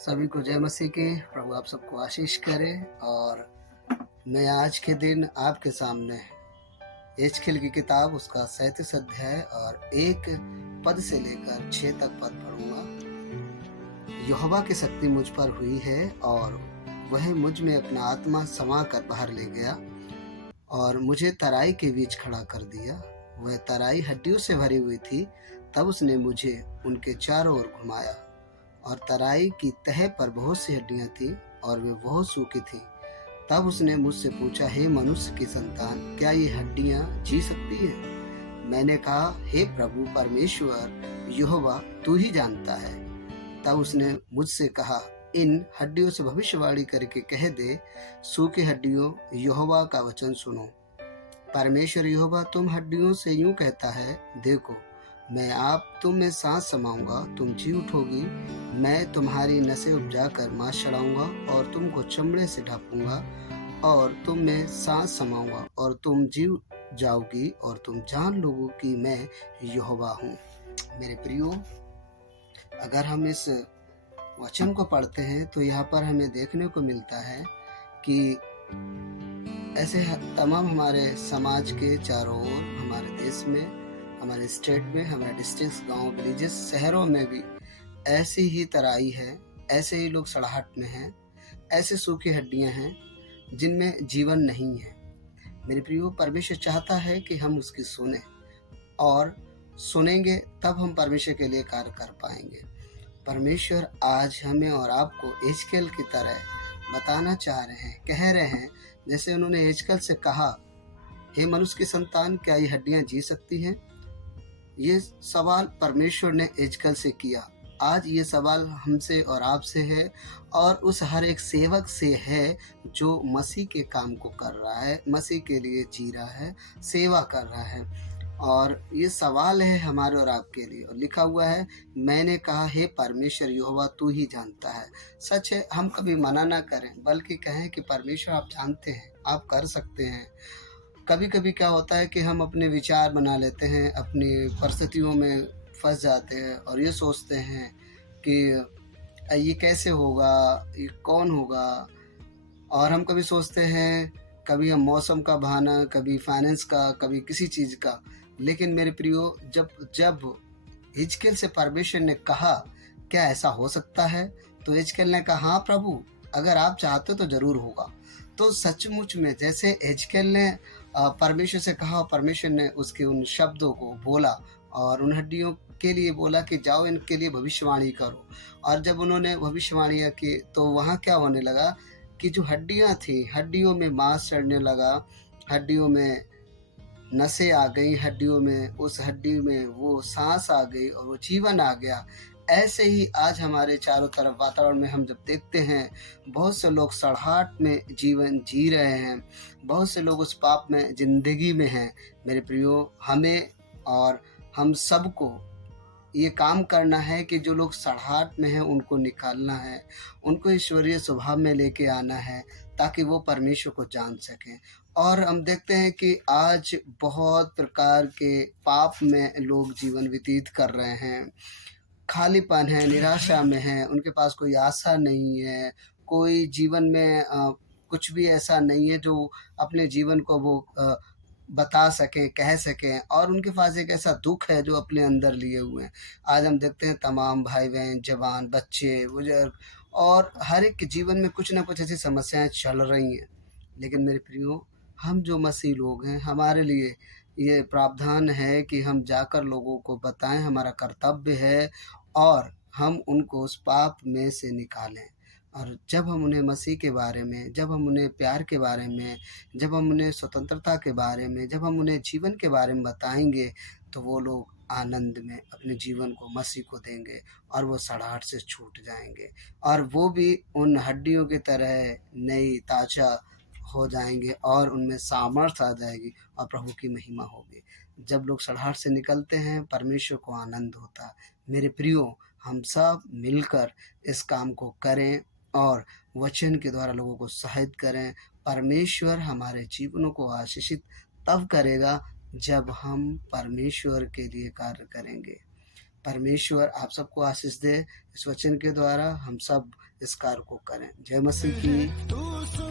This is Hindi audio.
सभी को जय मसीह की। प्रभु आप सबको आशीष करे। और मैं आज के दिन आपके सामने एजकेल की किताब उसका 37 अध्याय और 1 पद से लेकर 6 तक पद पढ़ूंगा। यहोवा की शक्ति मुझ पर हुई है और वह मुझ में अपना आत्मा समा कर बाहर ले गया और मुझे तराई के बीच खड़ा कर दिया। वह तराई हड्डियों से भरी हुई थी। तब उसने मुझे उनके चारों ओर घुमाया और तराई की तह पर बहुत सी हड्डियां थीं और वे बहुत सूखी थीं। तब उसने मुझसे पूछा, हे मनुष्य की संतान, क्या ये हड्डियां जी सकती हैं? मैंने कहा, हे प्रभु परमेश्वर यहोवा, तू ही जानता है। तब उसने मुझसे कहा, इन हड्डियों से भविष्यवाणी करके कह दे, सूखी हड्डियों, यहोवा का वचन सुनो। परमेश्वर यहोवा तुम हड्डियों से यूं कहता है, देखो मैं आप तुम में सांस समाऊंगा, तुम जी उठोगी। मैं तुम्हारी नसें उपजा कर मांस चढ़ाऊंगा और तुमको चमड़े से ढांपूंगा और तुम में सांस समाऊंगा और तुम जी जाओगी और तुम जान लोगे कि मैं यहोवा हूँ। मेरे प्रियो, अगर हम इस वचन को पढ़ते हैं तो यहाँ पर हमें देखने को मिलता है कि ऐसे तमाम हमारे समाज के चारों ओर, हमारे देश में, हमारे स्टेट में, हमारे डिस्ट्रिक्ट, गांव, विलेजेस, शहरों में भी ऐसी ही तराई है, ऐसे ही लोग सड़ाहट में हैं, ऐसे सूखी हड्डियां हैं जिनमें जीवन नहीं है। मेरे प्रियो, परमेश्वर चाहता है कि हम उसकी सुने और सुनेंगे तब हम परमेश्वर के लिए कार्य कर पाएंगे। परमेश्वर आज हमें और आपको एजकेल की तरह बताना चाह रहे हैं, कह रहे हैं, जैसे उन्होंने एजकेल से कहा, हे मनुष्य की संतान, क्या ये हड्डियां जी सकती हैं? ये सवाल परमेश्वर ने एजकेल से किया। आज ये सवाल हमसे और आपसे है और उस हर एक सेवक से है जो मसीह के काम को कर रहा है, मसीह के लिए जी रहा है, सेवा कर रहा है। और ये सवाल है हमारे और आपके लिए, और लिखा हुआ है, मैंने कहा, हे परमेश्वर यहोवा, तू ही जानता है। सच है, हम कभी मना ना करें, बल्कि कहें कि परमेश्वर आप जानते हैं, आप कर सकते हैं। कभी कभी क्या होता है कि हम अपने विचार बना लेते हैं, अपनी परिस्थितियों में फंस जाते हैं और ये सोचते हैं कि ये कैसे होगा, ये कौन होगा। और हम कभी सोचते हैं, कभी हम मौसम का बहाना, कभी फाइनेंस का, कभी किसी चीज़ का। लेकिन मेरे प्रियो, जब हिजकेल से परमेश्वर ने कहा, क्या ऐसा हो सकता है? तो हिजकेल ने कहा, हाँ प्रभु, अगर आप चाहते हो तो जरूर होगा। तो सचमुच में जैसे हिजकेल ने परमेश्वर से कहा, परमेश्वर ने उसके उन शब्दों को बोला और उन हड्डियों के लिए बोला कि जाओ इनके लिए भविष्यवाणी करो। और जब उन्होंने भविष्यवाणियाँ की तो वहाँ क्या होने लगा कि जो हड्डियाँ थी, हड्डियों में मांस चढ़ने लगा, हड्डियों में नसें आ गई, हड्डियों में, उस हड्डी में वो सांस आ गई और वो जीवन आ गया। ऐसे ही आज हमारे चारों तरफ वातावरण में हम जब देखते हैं, बहुत से लोग सड़ाहट में जीवन जी रहे हैं, बहुत से लोग उस पाप में, जिंदगी में हैं। मेरे प्रियो, हमें और हम सबको ये काम करना है कि जो लोग सड़ाहट में हैं उनको निकालना है, उनको ईश्वरीय स्वभाव में लेके आना है ताकि वो परमेश्वर को जान सकें। और हम देखते हैं कि आज बहुत प्रकार के पाप में लोग जीवन व्यतीत कर रहे हैं, खालीपन है, निराशा में है, उनके पास कोई आशा नहीं है, कोई जीवन में कुछ भी ऐसा नहीं है जो अपने जीवन को वो बता सकें, कह सकें। और उनके पास एक ऐसा दुख है जो अपने अंदर लिए हुए हैं। आज हम देखते हैं तमाम भाई बहन, जवान, बच्चे, बुजुर्ग और हर एक के जीवन में कुछ ना कुछ ऐसी समस्याएं चल रही हैं। लेकिन मेरे प्रियो, हम जो मसीह लोग हैं, हमारे लिए ये प्रावधान है कि हम जाकर लोगों को बताएं, हमारा कर्तव्य है, और हम उनको उस पाप में से निकालें। और जब हम उन्हें मसीह के बारे में, जब हम उन्हें प्यार के बारे में, जब हम उन्हें स्वतंत्रता के बारे में, जब हम उन्हें जीवन के बारे में बताएंगे, तो वो लोग आनंद में अपने जीवन को मसीह को देंगे और वो सड़ाहट से छूट जाएंगे और वो भी उन हड्डियों की तरह नई ताज़ा हो जाएंगे और उनमें सामर्थ्य आ जाएगी और प्रभु की महिमा होगी। जब लोग सड़ाहट से निकलते हैं, परमेश्वर को आनंद होता है। मेरे प्रियो, हम सब मिलकर इस काम को करें और वचन के द्वारा लोगों को सहायता करें। परमेश्वर हमारे जीवनों को आशीषित तब करेगा जब हम परमेश्वर के लिए कार्य करेंगे। परमेश्वर आप सबको आशीष दे। इस वचन के द्वारा हम सब इस कार्य को करें। जय मसीह की।